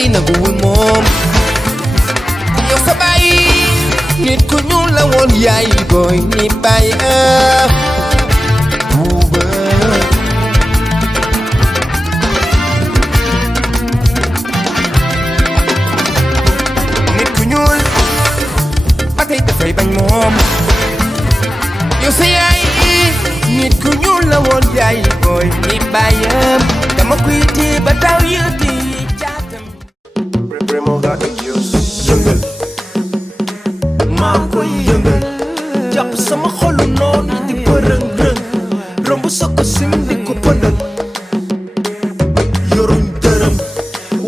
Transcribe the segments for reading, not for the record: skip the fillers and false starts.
tey nanguwul moom yow sa bàyyi nit ku ñuul la woon yaay booy ni bàyyi buuba nit ku ñuul ba tey dafay bañ moom yow sa yaay nit ku ñuul la woon yaay booy ni bàyyam dama koy téye ba taw yëti caatam Primo got the juice. Yëngal maa koy yëngal jàpp sama xolu noonu di bërëng rëng romb sa ko sim di ko pëndal yoruñ dërëm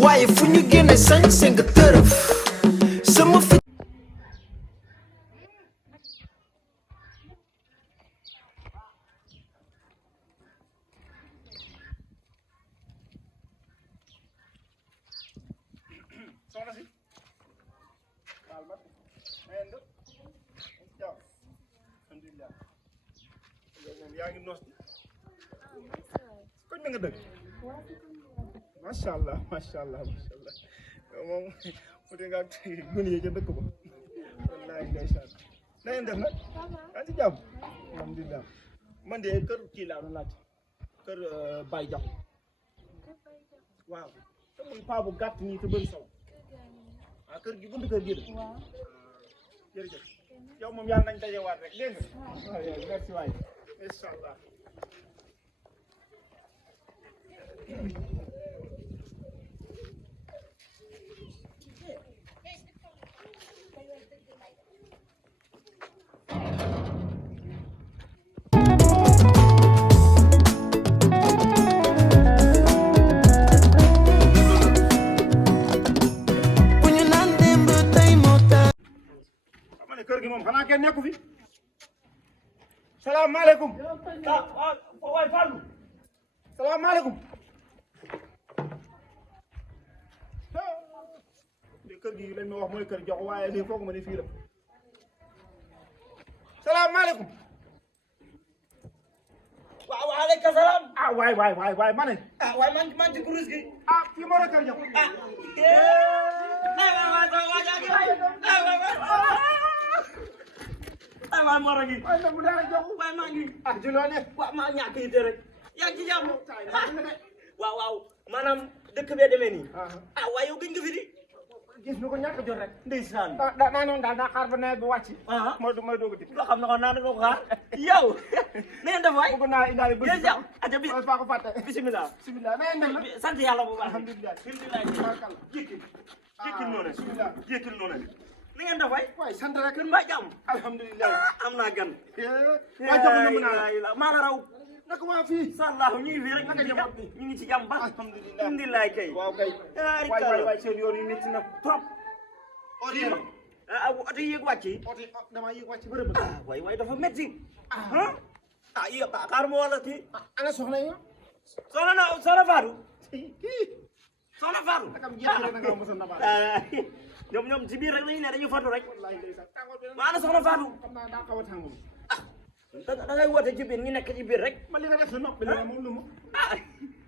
waaye fu ñu génne sañ se nga tërëf sama fi soxna si baal ma ngeen def jàmm alhamdulilah yow moom yaa ngi noos di koñ bi nga dëgg macha allah macha allah macha allah yow moom mu dee nga gën yee ca dëkk ba wallaahi ndeysaan na ngeen def nag yaa ngi ci jàmm alhamdulilah man de kër kii laa doon laaj kër Baye Diaw waaw te muy paa bu gàtt nii te bëri saw ah kër gi buntu kër gi de jërëjëf yow moom yàlla nañ dajewaat rek dégg nga waaw yow merci waay incha allah kër gi moom xanaa kenn nekku fi salaamaaleykum ah waay Fallou salaamaaleykum de kër gi lañ ma wax mooy kër jox waaye lii foog ma ne fii la salaamaaleykum waaw waaleykum salaam. ah waay ma ne ah waay man ci kurus gi. ah fii moo la kër jox ah. waay Mor a ngi. waay nag bu dara jox waay maa ngi. ah ci loo ne waaw maa ñàkk yi rek. yaa ngi ci jàmm. waaw maanaam dëkk bee demee nii. ah waaye yow gëj nga fi di. gis ñu ko ñàkk jot rek. ndeysaan. daa noonu daal daa xaar ba nawet bi wàcc. mooy doog a dikk. loo xam ne ko naa ko xaar. yow. na ngeen def waay. bëgg naa indaale bëgg. jërëjëf aja bi faa ko fàtte. bisimilah. bisimilah na ngeen def sant yàlla bu baax. alhamdulilah. alhamdulilah. jékkil noonu. bisimilah. jékkil noonu. na ngeen def waay. waay sant rek. kër mbaa jàmm. alhamdulilah. am naa gan. waa jàmm na mën naa la. maa la raw. naka waa fii. sallahu ñu ngi fi rek ñu ngi ci jàmm ba. alhamdulilah kay. waaw kay. waay seen yoon yi métti na trop. oto yi oto yi yéeg wàcc yi. oto yi damaa yéeg wàcc bërëb. waay dafa métti. yéen xaar ma wala kii. ana soxna yi. soxna Fatou. soxna Fatou. naka am jéem rek naka mosoon na baax. ñoom ci biir rek lañu ne dañu fatu rek. wallaay ndeysaan tàngoor bi ma ana soxna Fatou. xam naa daa xaw a tàngoor. da ngay woote ci biir ñu nekk ci biir rek. man li nga def sa noppi la moom lu mu.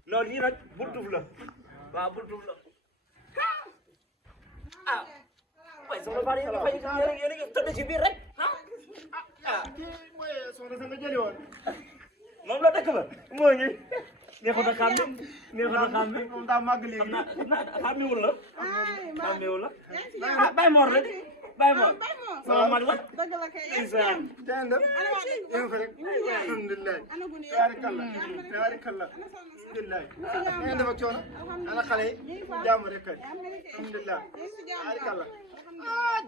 non lii nag bultuf la. waaw bultuf la. waaye soxna Fatou yéen a ngi tëdd ci biir rek. kii mooy soxna sa nga jëli woon. moom la dëkk ba. moo ngi. neexut a xàmme. neexut a xàmme. moom daa màgg léegi. xàmmewul la. xàmmewul la. Baye Mor la. Baye Mor. sama mag la. ndeysaan. jërëjëf. yéen fa rek. alhamdulilah. tabaarikalla. tabaarikalla. alhamdulilah. ngeen def ak coono. ana xale yi. jàmm rek kay. alhamdulilah. tabaarikalla.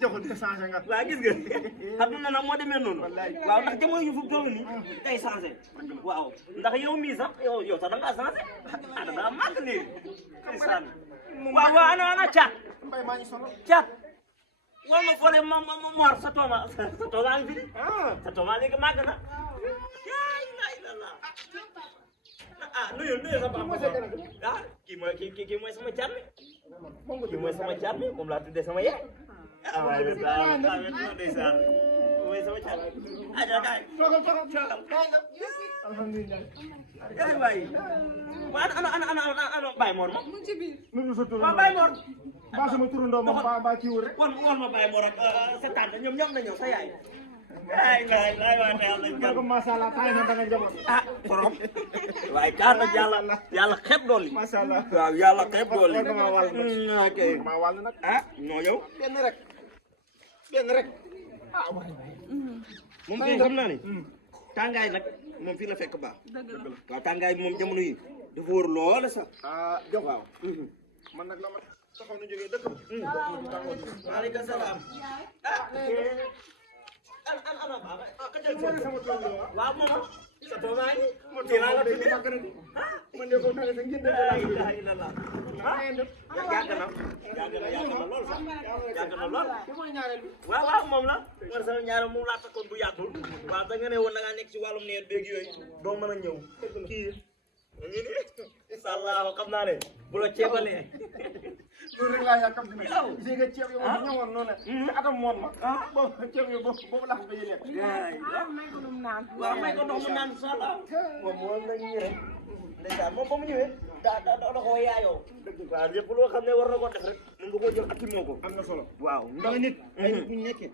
joxul de changé nga. waaw gis nga. adduna nag moo demee noonu. waaw ndax jamono yu fu toll nii. day changé. waaw ndax yow mii sax yow sax da ngaa changé. da ngaa màgg léegi. ndeysaan. waaw ana caat. mbay maa ngi sonal. caat. wala ma foolee ma Mor sa tooma a ngi fi. sa tooma léegi màgg na. nuyu sa papa kii mooy sama caat mi. kii mooy sama caat mi moom laa tuddee sama yaay. waaye ndeysaan mooy sama caal aja kaay alhamdulilah. ay waay waa ana Baye Mor ma nu sa tur waaw Baye Mor ba sama turandoo moom ba kii wul rek. woon ma Baye Mor ak sa tante ñoom na ñëw sa yaay ay waay tey am nañ gan ko masha Allah tay na danga njaboot. ah borom waaye kaar nag yàlla xeeb dooli masha Allah. waaw yàlla xeeb dooli war nga maa wàll nag. ok maa wàll nag. ah non yow benn rek. moom kay xam naa ne tàngaay nag moom fii la fekk baax waaw tàngaay bi moom jamono yi dafa wóor lool sax jox waaw. man nag la ma taxaw na jógee dëkk bi. maaleykum salaam ana ka jël sama turandoo waaw moom sa toomaa ngi ma dinaa la tudd mag na di. man de ko tane sa ngeen de la ilaha illallah yàgg na lool sax yàgg na lool waaw moom la man sama ñaareel moom laa takkoon bu yàggul waaw da nga ne woon da ngaa nekk ci wàllum neer beeg yooyu doo mën a ñëw kii ngi ni incha allah xam naa ne bu la ceebalee loolu rek laa yàkkam dina gis nga ceeb yi moom ñëwoon noonu te atam moon ma boobu ceeb yi boobu laa ko yéene waaw may ko ndox mu naan incha allah moom la ñu rek ndeysaan moom ba mu ñëwee da koo yaayoo waaw lépp loo xam ne war na ko def rek mën nga koo jël ak moo ko am na solo waaw ndax nit ay nit bu ñu nekkee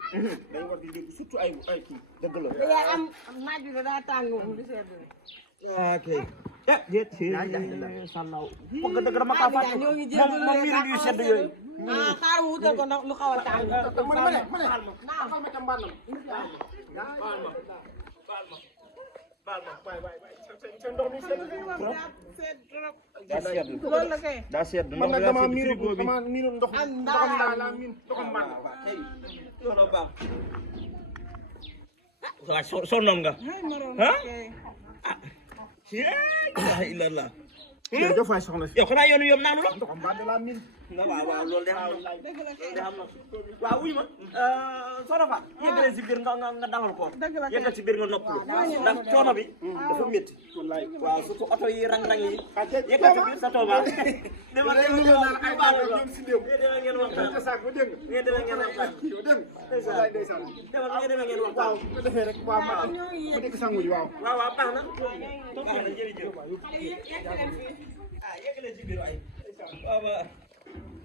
dañ war di dégg surtout ay kii dëgg la yaa am naaj bi daa tàng moom du sedd ok déet sàllaw bëgg dëgg dama kaa fàtte moom minute yu sedd yooyu xaar mu wutal ko ndox lu xaw a tàng ma ne xal ma ca mbànnam baal ma waay sa ndox mi sedd loolu la kay daa sedd man nag dama miinu ndox ndoxam ndaa laa miin ndoxam mbànn loolu baax waaw sonnoon nga ah illallah jërëjëf waay soxna si yow xanaa yoonu yom naanu la ndoxam mbànn laa miin waaw loolu de xam na waaw wuy ma soxna Fa yëgale si biir nga dalal ko yëgal si biir nga noppalu ndax coono bi dafa métti waaw surtout oto yi rang-rang yi yëgal si biir sa tooba dama ñoom si déew ngeen waxtaan saak ba dégg dema ngeen waxtaan yow dégg wallaay ndeysaan dema ngeen waxtaan waaw ko defee rek waaw ma dégg sangu ji waaw waaw baax na jërëjëf yëgale si biir ay waaw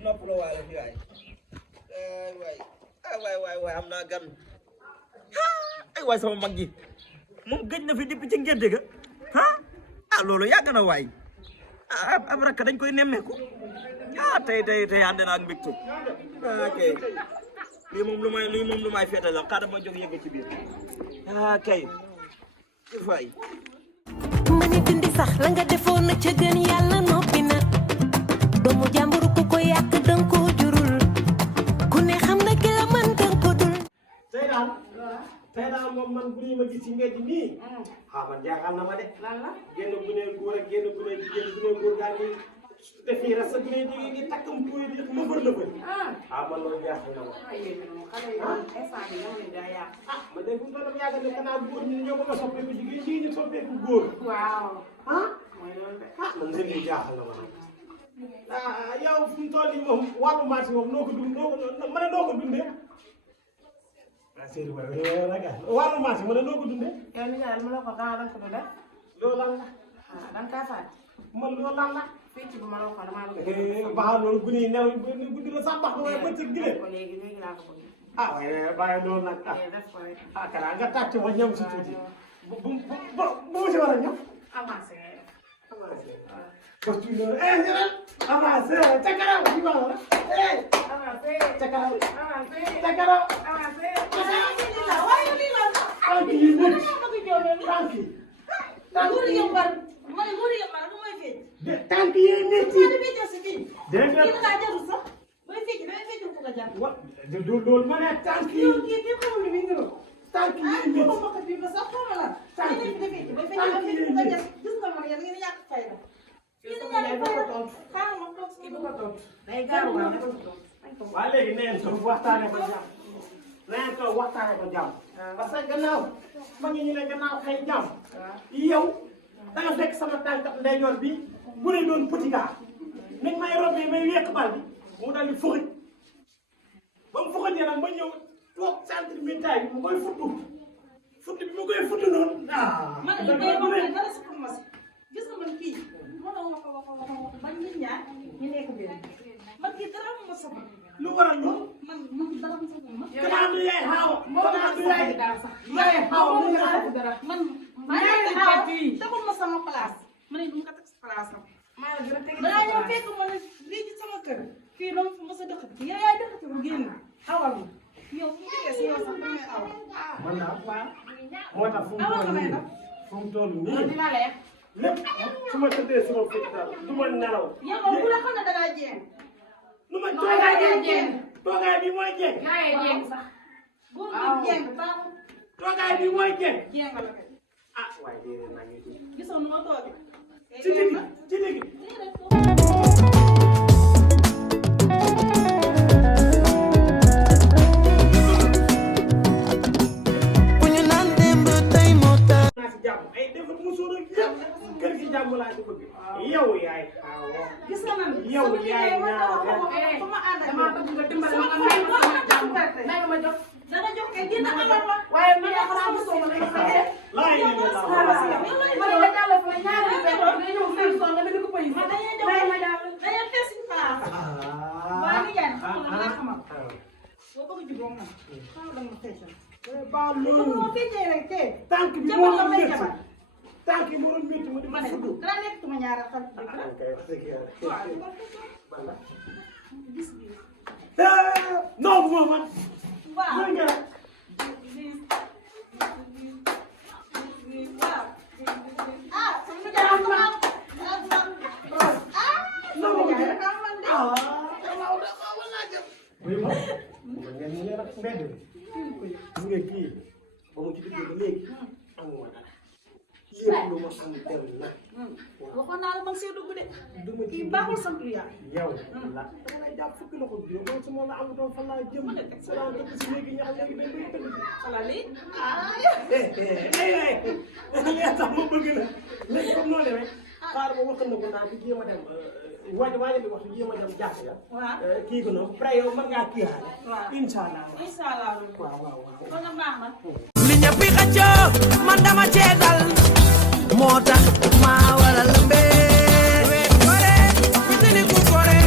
nopp la waale fi waay am naa gan ay waay sama mag ji moom gëj na fi depuis ci ngénte ga loolu yàgg na waay ab rakk dañ koy nemmeeku tey ànd naa ak mbégte ok lii moom lu may feete la xaaral ma jóg yëgg ci biir kay waay ma ni dindi sax la nga defoon na ca gën yàlla noppi na doomu jàmbur ku ko yàq danga ko jurul ku ne xam na ki la man danga ko dul tey daal moom man bu ma gis ci mbedd nii man jaaxal na ma de génn bu ne góor ak génn bu ne jigéen bu ne góor daal di def yi rasa bu ne jigéen ngi takkam tuuy di lëbër man loolu jaaxal na ma man de fu mu toll yàgg ne kanaa góor ñi ñoo bëgg a soppeeku jigéen ñi ñu soppeeku góor man de lii jaaxal na ma yow fu mu toll nii moom wàllu marché moom noo ko dundee Seydou wàllu marché ma ne noo ko dundee. yow mi ñaan ma la ko danga ko du def loolu lan la. danga kaa fàtte man loolu lan la. fii ci bu ma la ko damaa bëgg baax loolu guddi yi new guddi la sax baax na waaye bëccëg gi ko léegi laa ko bëgg waaye bàyyi loolu nag def ko rek kanaa nga tàcc ma ñam si tuuti bu si war a ñam avancé ngay def parce que loolu avancé ca kanam ci baax la avancé ca kanam avancé ca kanam avancé waaye lii la tànk yi métti tànk yi tànk yi métti dégg nga wa loolu ma ne tànk yi tànk yi waaye léegi neen toog waxtaane ko jàmm neen toog waxtaane ko jàmm parce que gannaaw ma ngi ñu ne gannaaw xëy jàmm yow da nga fekk sama tànk ndeyjoor bi bu ne doon petit gars nit may robbee may wéq bal bi mu dal di fuxit ba mu fuxitee nag ma ñëw toog centre militaire bi ma koy fudd bi ma koy fudd noonu man li may wax dara si commencé gis nga man kii mënoo wax ba nit ñaar ñu nekk benn man kii dara ma soxla lu war a ñëw man dara ma soxla man kanaa du yaay xaawa kanaa du yaay xaawa mu nga dara man maa tegul ma sama place ma ne du ma ko teg sa place am dangaa ñëw fekk ma ne lii ci sama kër fii dama fi mos a dëkk yow yaay dëkk bu génn awal ma yow fu mu jógee si yow sax damay aw man naa waaw moo tax fu mu toll nii dina leer lépp su ma tëddee sama fit daal du ma nelaw yow moom bu la xam ne dangaa jéem lu ma toogaay bi mooy jéem sax góor gi jéem baaxul toogaay bi mooy jéem jéem la kay ah waaye déedéet maa ngi gisoon nu ma toogee ci digg kër gi jàmm laa ci bëgg yow yaay xaawa gis nga man yow yaay ñaar sama ànd ak dama bëgg nga dimbali ma may ma jox dana jox kay dina amal ma waaye man ya xara bu soo ma lay xé laay ni la la dala fa ñaari be nga ñëw fay so nga di ko pay ma dañuy jox ma daal dañuy fess ci place ba ni ñaan la xamal bo bëgg ci bom na xaw da nga fessal ba lu mo fété rek té tànk bi mo la métti tànk bi mo la métti mo di ma ne dara nekk tuma ñaara xal non bu ma man waaw mooy nga rek ah sama jaam ma oui ma ngeen ñu leen ak mbedd bi gis nga kii ba mu ci duggee ba léegi amuma dara lépp lu ma am dem na waxoon naa la mag see dugg de duma ci kii baaxul sant yaa yow la dama lay jàpp fukki loxo bi yow loolu su ma la amutoon fan laa jëm sa laa dëkk si léegi ñax léegi dañ koy tëdd xala lii lee tax ma bëgg na léegi comme noonu rek xaar ba wax na ko naa di jéem a dem waaja di wax jéem a dem jàkk ya kii ko noonu après yow mën ngaa kii xaale incha allah incha allah waaw kon nag baax na li ñëpp yi xëccoo man dama cee dal moo tax maa waral mbee gore witali ku gore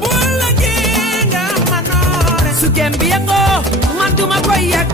bu la nga ma noore su kem bi yëngoo man duma koy yëg